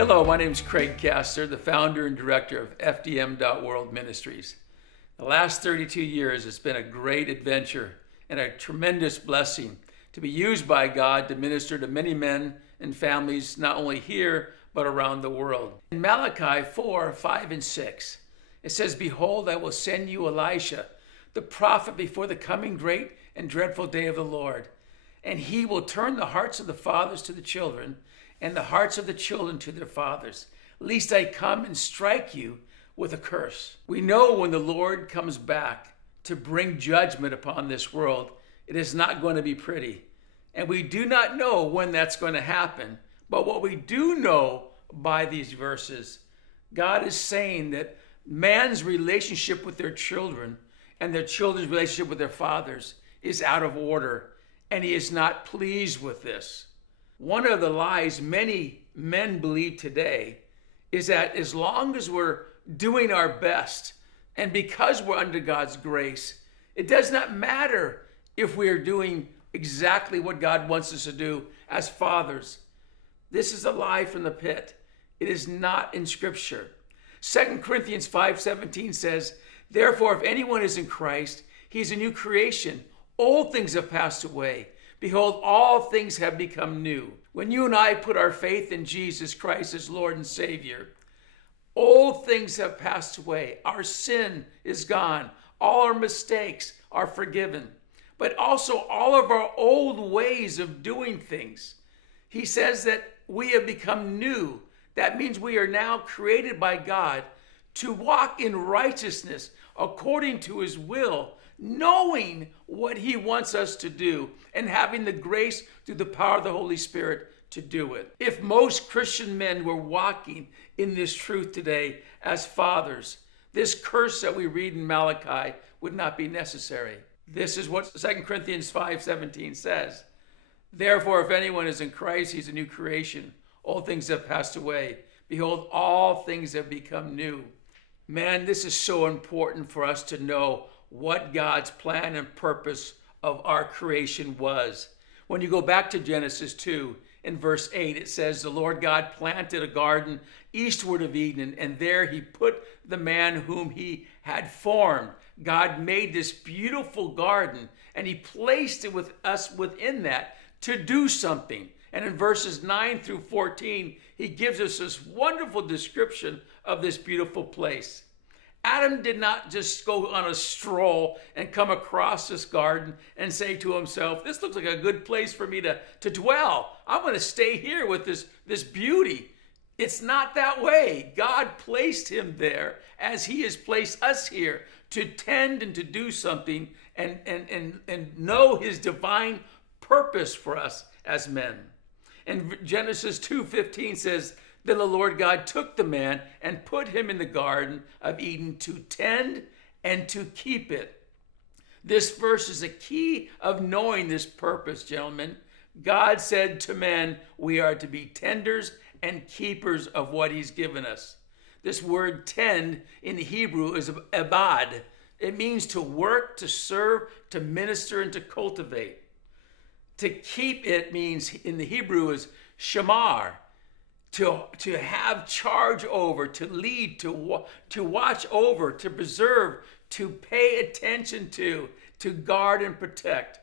Hello, my name is Craig Castor, the founder and director of FDM Ministries. The last 32 years has been a great adventure and a tremendous blessing to be used by God to minister to many men and families, not only here, but around the world. In Malachi 4, 5, and 6, it says, "Behold, I will send you Elisha, the prophet, before the coming great and dreadful day of the Lord. And he will turn the hearts of the fathers to the children, and the hearts of the children to their fathers, lest I come and strike you with a curse." We know when the Lord comes back to bring judgment upon this world, it is not going to be pretty. And we do not know when that's going to happen. But what we do know by these verses, God is saying that man's relationship with their children and their children's relationship with their fathers is out of order, and he is not pleased with this. One of the lies many men believe today is that as long as we're doing our best and because we're under God's grace, it does not matter if we are doing exactly what God wants us to do as fathers. This is a lie from the pit. It is not in Scripture. 2 Corinthians 5:17 says, "Therefore, if anyone is in Christ, he is a new creation. Old things have passed away. Behold, all things have become new." When you and I put our faith in Jesus Christ as Lord and Savior, old things have passed away. Our sin is gone. All our mistakes are forgiven. But also all of our old ways of doing things. He says that we have become new. That means we are now created by God to walk in righteousness according to his will, knowing what he wants us to do and having the grace through the power of the Holy Spirit to do it. If most Christian men were walking in this truth today as fathers, this curse that we read in Malachi would not be necessary. This is what 2 Corinthians 5:17 says. "Therefore, if anyone is in Christ, he's a new creation. All things have passed away. Behold, all things have become new." Man, this is so important for us to know what God's plan and purpose of our creation was. When you go back to Genesis 2, in verse 8, it says, "The Lord God planted a garden eastward of Eden, and there he put the man whom he had formed." God made this beautiful garden, and he placed it with us within that to do something. And in verses 9 through 14, he gives us this wonderful description of this beautiful place. Adam did not just go on a stroll and come across this garden and say to himself, "This looks like a good place for me to dwell. I'm going to stay here with this beauty." It's not that way. God placed him there as he has placed us here to tend and to do something and know his divine purpose for us as men. And Genesis 2:15 says, "Then the Lord God took the man and put him in the Garden of Eden to tend and to keep it." This verse is a key of knowing this purpose, gentlemen. God said to men, we are to be tenders and keepers of what he's given us. This word tend in Hebrew is abad. It means to work, to serve, to minister, and to cultivate. To keep it means in the Hebrew is shamar. To have charge over, to lead, to watch over, to preserve, to pay attention to guard and protect.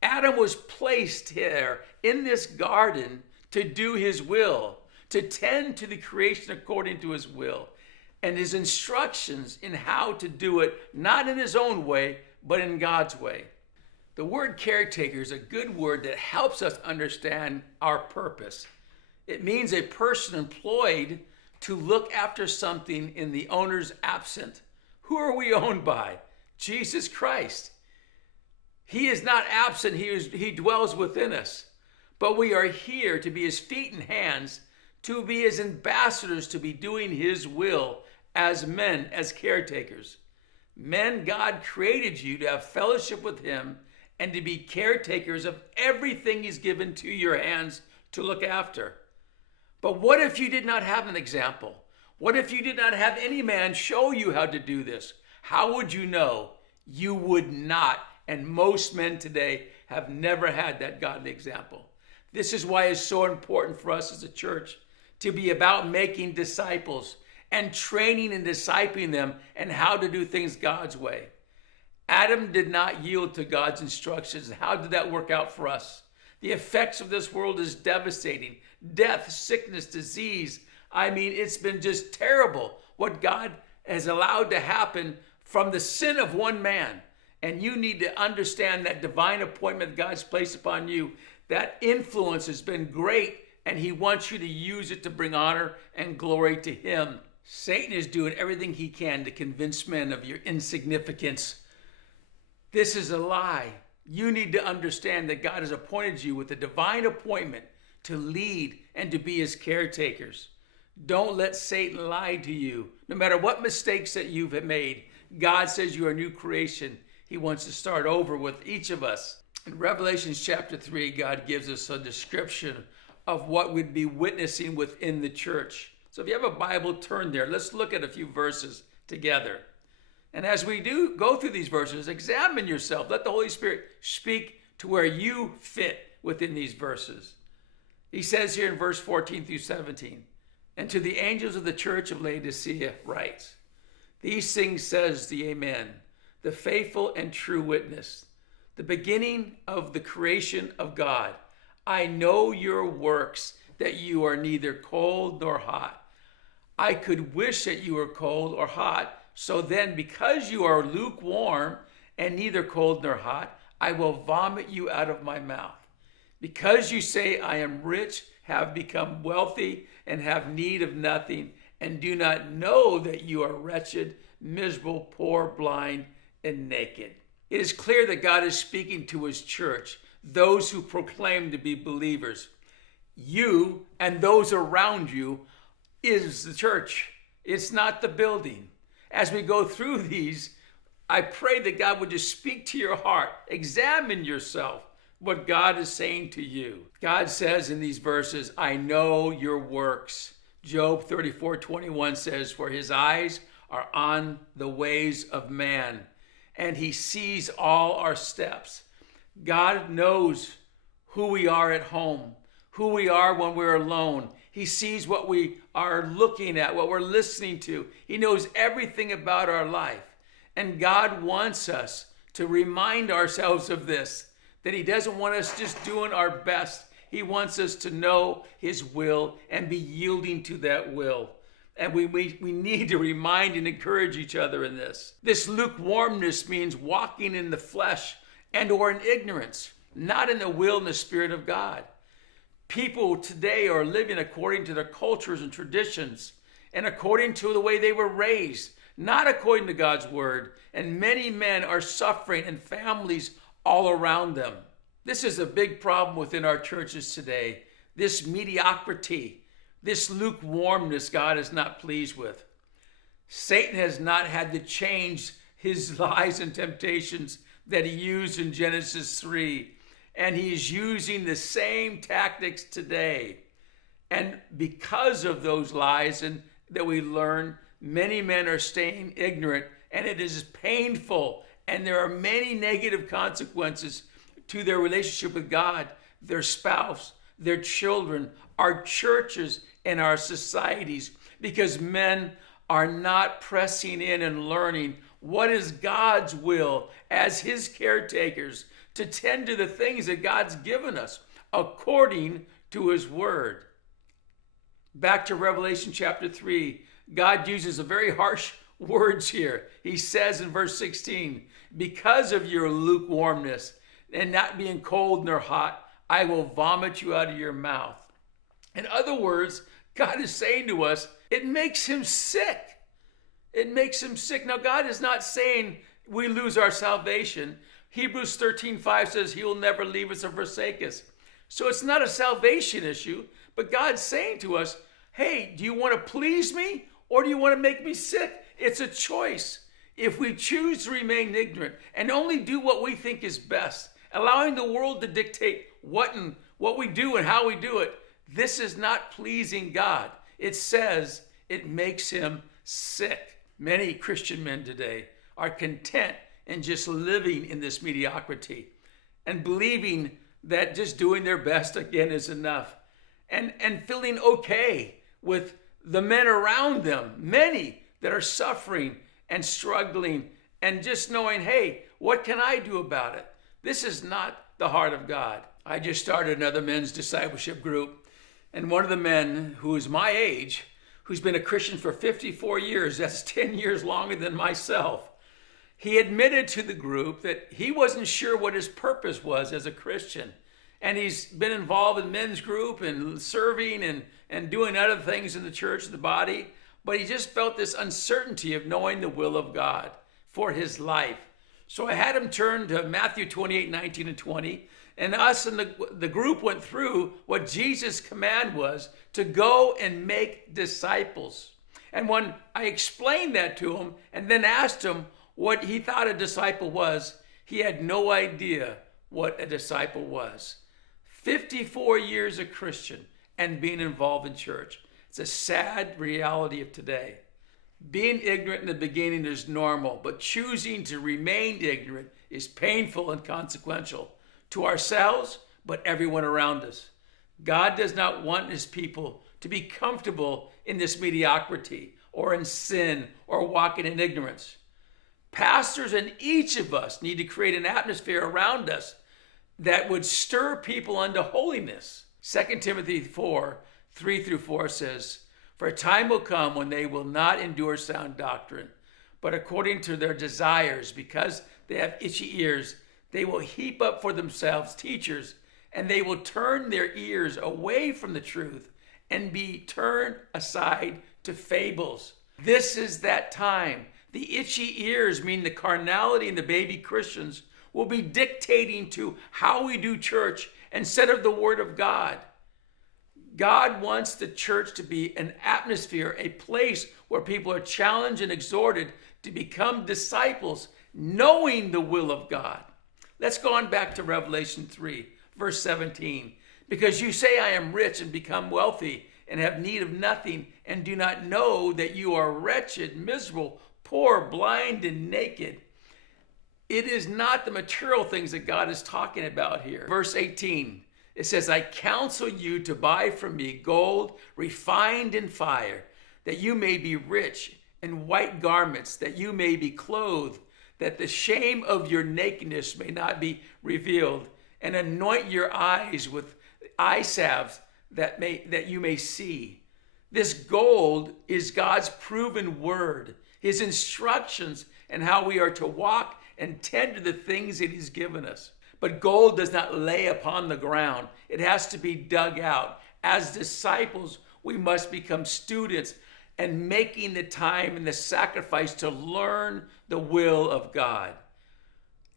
Adam was placed here in this garden to do his will, to tend to the creation according to his will, and his instructions in how to do it, not in his own way, but in God's way. The word caretaker is a good word that helps us understand our purpose. It means a person employed to look after something in the owner's absence. Who are we owned by? Jesus Christ. He is not absent. He dwells within us. But we are here to be his feet and hands, to be his ambassadors, to be doing his will as men, as caretakers. Men, God created you to have fellowship with him and to be caretakers of everything he's given to your hands to look after. But what if you did not have an example? What if you did not have any man show you how to do this? How would you know? You would not. And most men today have never had that godly example. This is why it's so important for us as a church to be about making disciples and training and discipling them and how to do things God's way. Adam did not yield to God's instructions. How did that work out for us? The effects of this world is devastating. Death, sickness, disease. I mean, it's been just terrible what God has allowed to happen from the sin of one man. And you need to understand that divine appointment God's placed upon you. That influence has been great, and he wants you to use it to bring honor and glory to him. Satan is doing everything he can to convince men of your insignificance. This is a lie. You need to understand that God has appointed you with a divine appointment to lead and to be his caretakers. Don't let Satan lie to you. No matter what mistakes that you've made, God says you are a new creation. He wants to start over with each of us. In Revelation chapter 3, God gives us a description of what we'd be witnessing within the church. So if you have a Bible, turn there. Let's look at a few verses together. And as we do go through these verses, examine yourself. Let the Holy Spirit speak to where you fit within these verses. He says here in verse 14 through 17, "And to the angels of the church of Laodicea write, These things says the Amen, the faithful and true witness, the beginning of the creation of God. I know your works, that you are neither cold nor hot. I could wish that you were cold or hot. So then, because you are lukewarm and neither cold nor hot, I will vomit you out of my mouth. Because you say, I am rich, have become wealthy, and have need of nothing, and do not know that you are wretched, miserable, poor, blind, and naked." It is clear that God is speaking to his church, those who proclaim to be believers. You and those around you is the church. It's not the building. As we go through these, I pray that God would just speak to your heart. Examine yourself, what God is saying to you. God says in these verses, I know your works. Job 34:21 says, for his eyes are on the ways of man, and he sees all our steps. God knows who we are at home, who we are when we're alone. He sees what we are looking at, what we're listening to. He knows everything about our life. And God wants us to remind ourselves of this, that he doesn't want us just doing our best. He wants us to know his will and be yielding to that will. And we need to remind and encourage each other in this. This lukewarmness means walking in the flesh and or in ignorance, not in the will and the spirit of God. People today are living according to their cultures and traditions and according to the way they were raised, not according to God's word. And many men are suffering and families all around them. This is a big problem within our churches today. This mediocrity, this lukewarmness God is not pleased with. Satan has not had to change his lies and temptations that he used in Genesis 3. And he's using the same tactics today. And because of those lies and that we learn, many men are staying ignorant, and it is painful. And there are many negative consequences to their relationship with God, their spouse, their children, our churches, and our societies, because men are not pressing in and learning what is God's will as his caretakers to tend to the things that God's given us according to his word. Back to Revelation chapter 3, God uses a very harsh words here. He says in verse 16, because of your lukewarmness and not being cold nor hot, I will vomit you out of your mouth. In other words, God is saying to us, it makes him sick. It makes him sick. Now, God is not saying we lose our salvation. Hebrews 13:5 says he will never leave us or forsake us. So it's not a salvation issue, but God's saying to us, hey, do you want to please me or do you want to make me sick? It's a choice. If we choose to remain ignorant and only do what we think is best, allowing the world to dictate what we do and how we do it, this is not pleasing God. It says it makes him sick. Many Christian men today are content in just living in this mediocrity and believing that just doing their best again is enough and feeling okay with the men around them, many that are suffering and struggling and just knowing, hey, what can I do about it? This is not the heart of God. I just started another men's discipleship group, and one of the men who is my age, who's been a Christian for 54 years, that's 10 years longer than myself, he admitted to the group that he wasn't sure what his purpose was as a Christian. And he's been involved in men's group and serving and doing other things in the church, the body. But he just felt this uncertainty of knowing the will of God for his life. So I had him turn to Matthew 28, 19 and 20. And us and the group went through what Jesus' command was to go and make disciples. And when I explained that to him and then asked him what he thought a disciple was, he had no idea what a disciple was. 54 years a Christian and being involved in church. It's a sad reality of today. Being ignorant in the beginning is normal, but choosing to remain ignorant is painful and consequential to ourselves, but everyone around us. God does not want his people to be comfortable in this mediocrity or in sin or walking in ignorance. Pastors and each of us need to create an atmosphere around us that would stir people unto holiness. 2 Timothy 4, 3 through 4 says, "For a time will come when they will not endure sound doctrine, but according to their desires, because they have itchy ears, they will heap up for themselves teachers, and they will turn their ears away from the truth and be turned aside to fables." This is that time. The itchy ears mean the carnality in the baby Christians will be dictating to how we do church instead of the Word of God. God wants the church to be an atmosphere, a place where people are challenged and exhorted to become disciples, knowing the will of God. Let's go on back to Revelation 3, verse 17. "Because you say, I am rich and become wealthy and have need of nothing, and do not know that you are wretched, miserable, poor, blind, and naked." It is not the material things that God is talking about here. Verse 18, it says, "I counsel you to buy from me gold refined in fire, that you may be rich, and white garments, that you may be clothed, that the shame of your nakedness may not be revealed, and anoint your eyes with eye salves, that you may see." This gold is God's proven word, his instructions, and how we are to walk and tend to the things that he's given us. But gold does not lay upon the ground. It has to be dug out. As disciples, we must become students and making the time and the sacrifice to learn the will of God.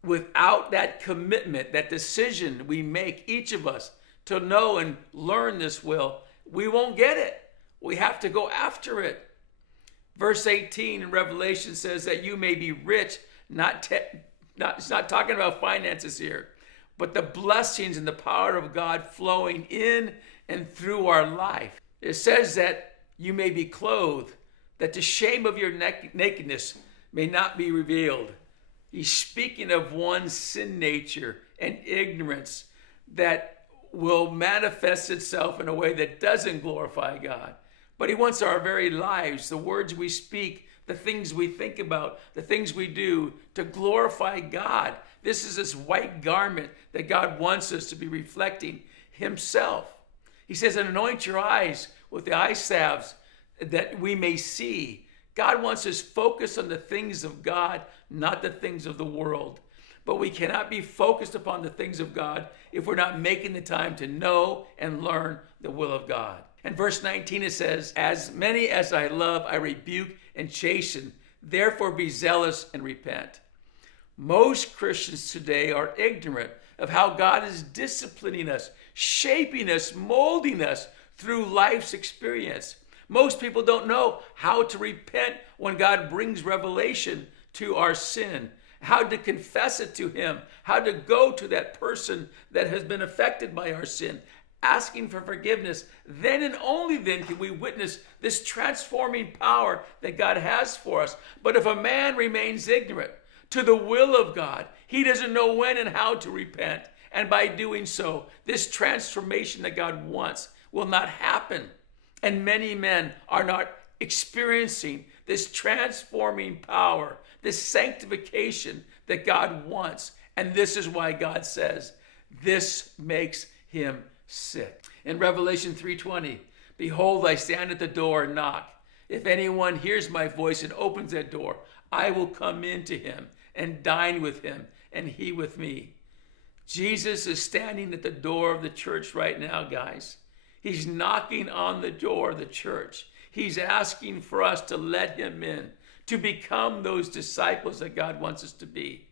Without that commitment, that decision we make, each of us, to know and learn this will, we won't get it. We have to go after it. Verse 18 in Revelation says that you may be rich, it's not talking about finances here, but the blessings and the power of God flowing in and through our life. It says that you may be clothed, that the shame of your nakedness may not be revealed. He's speaking of one's sin nature and ignorance that will manifest itself in a way that doesn't glorify God. But he wants our very lives, the words we speak, the things we think about, the things we do, to glorify God. This is this white garment that God wants us to be reflecting himself. He says, "Anoint your eyes with the eye salves that we may see." God wants us focused on the things of God, not the things of the world. But we cannot be focused upon the things of God if we're not making the time to know and learn the will of God. And verse 19, it says, "As many as I love, I rebuke and chasten. Therefore be zealous and repent." Most Christians today are ignorant of how God is disciplining us, shaping us, molding us through life's experience. Most people don't know how to repent when God brings revelation to our sin, how to confess it to him, how to go to that person that has been affected by our sin, asking for forgiveness. Then and only then can we witness this transforming power that God has for us. But if a man remains ignorant to the will of God, he doesn't know when and how to repent. And by doing so, this transformation that God wants will not happen. And many men are not experiencing this transforming power, this sanctification that God wants. And this is why God says, this makes him sick. In Revelation 3:20, behold, I stand at the door and knock. If anyone hears my voice and opens that door, I will come into him and dine with him and he with me. Jesus is standing at the door of the church right now, guys. He's knocking on the door of the church. He's asking for us to let him in, to become those disciples that God wants us to be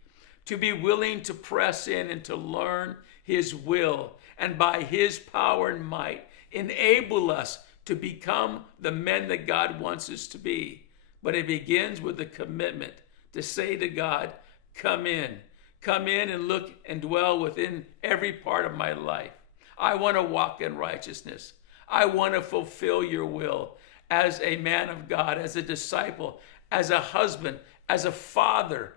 willing to press in and to learn his will, and by his power and might, enable us to become the men that God wants us to be. But it begins with a commitment to say to God, come in and look and dwell within every part of my life. I want to walk in righteousness. I want to fulfill your will as a man of God, as a disciple, as a husband, as a father.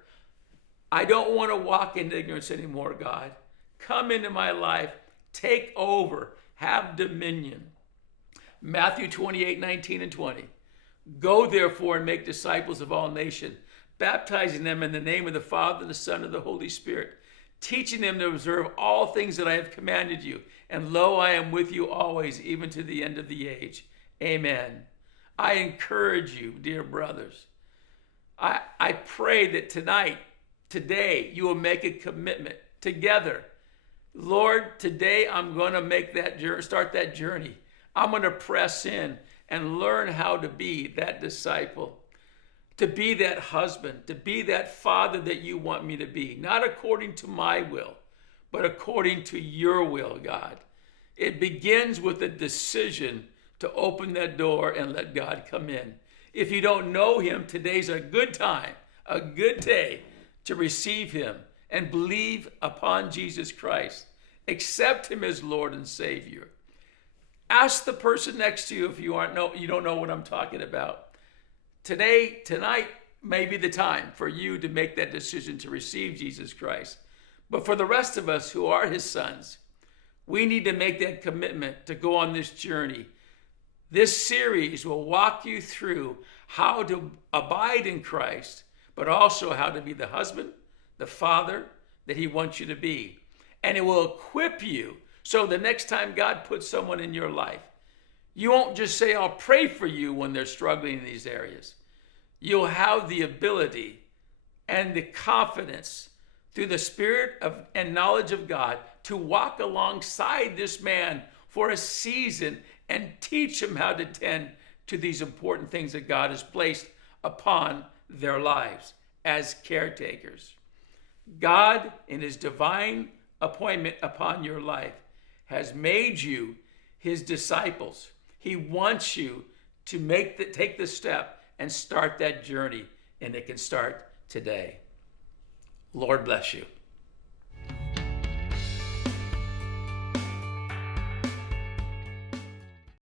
I don't want to walk in ignorance anymore, God. Come into my life, take over, have dominion. Matthew 28:19 and 20. Go therefore and make disciples of all nations, baptizing them in the name of the Father, the Son, and the Holy Spirit, teaching them to observe all things that I have commanded you. And lo, I am with you always, even to the end of the age. Amen. I encourage you, dear brothers. I pray that today, you will make a commitment together. Lord, today I'm going to start that journey. I'm going to press in and learn how to be that disciple, to be that husband, to be that father that you want me to be, not according to my will, but according to your will, God. It begins with a decision to open that door and let God come in. If you don't know him, today's a good time, a good day to receive him and believe upon Jesus Christ. Accept him as Lord and Savior. Ask the person next to you if you don't know what I'm talking about. Tonight may be the time for you to make that decision to receive Jesus Christ. But for the rest of us who are his sons, we need to make that commitment to go on this journey. This series will walk you through how to abide in Christ, but also how to be the husband, the father that he wants you to be. And it will equip you so the next time God puts someone in your life, you won't just say, I'll pray for you when they're struggling in these areas. You'll have the ability and the confidence through the spirit and knowledge of God to walk alongside this man for a season and teach him how to tend to these important things that God has placed upon their lives as caretakers. God, in his divine appointment upon your life, has made you his disciples. He wants you to take the step and start that journey, and it can start today. Lord bless you.